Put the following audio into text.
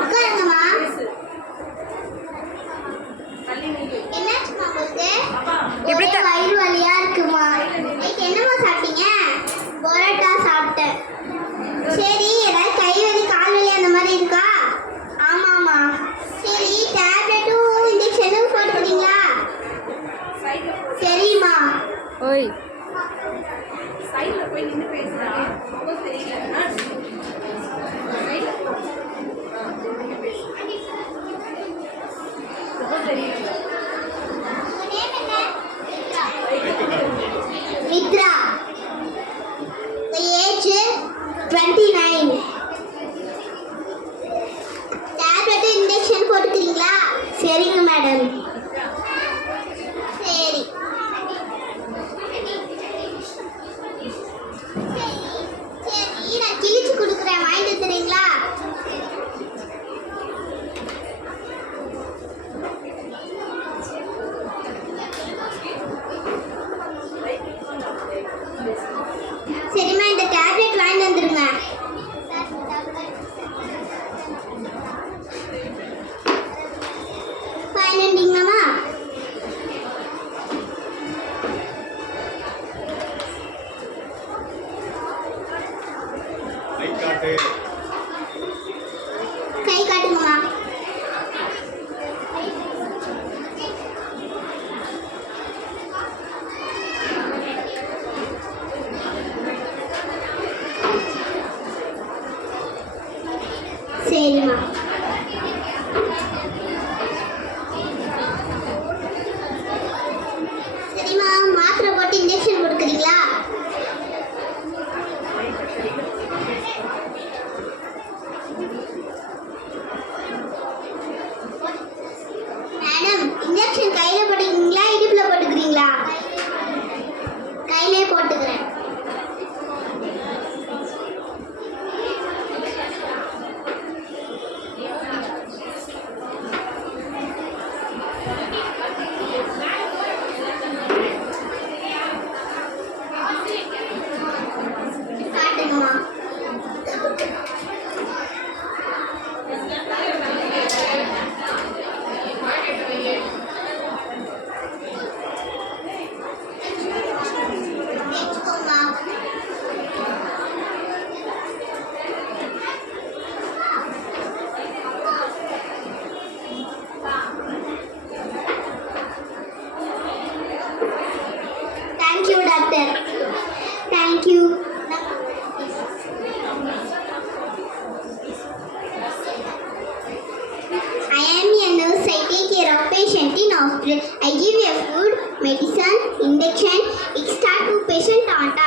உட்காருங்கம்மா. என்னாச்சுமா உங்களுக்கு? எப்படி வயிறு வலியா இருக்குமா? என்னம்மா சாப்பிட்டீங்க? பரோட்டா சாப்பிட்டேன். சரி, ஏதாவது கை வலி கால் வலி அந்த மாதிரி இருக்கா? ஆமாம்மா. சரி, டேப்லெட்டும் இன்ஜெக்ஷனும் போட்டுக்கிறீங்களா? சரிம்மா. ஓய் சைடுல போய் நின்று பேசுறா. ரொம்ப தெரியல. மித்ரா. ஏஜ் 29. டேப்லெட் இன்ஜெக்ஷன் போட்டுக்கிறீங்களா? சரிங்க மேடம். சரி. சரி, நான் கிழிச்சு கொடுக்குறேன், வாங்கிட்டு தரீங்களா? சரிம்மா, இந்த டேப்லெட் வாங்கிட்டு வந்துருங்க. வாங்கிட்டீங்களாம்மா? கை காட்டுங்கம்மா. சரிம்மா. சரிம்மா, மாத்திரை போட்டு இன்ஜெக்ஷன் கொடுக்குறீங்களா? மேடம், இன்ஜெக்ஷன் கையில போட்டுக்கிறீங்களா இடுப்புல போட்டுக்கிறீங்களா? கையிலே போட்டுக்கிறேன். காட்டுங்கம்மா. வச்சுக்கோங்கம்மா. Thank you, doctor. Thank you. I am a nurse. I take care of patient in hospital. I give a food, medicine, injection, extra to patient on time.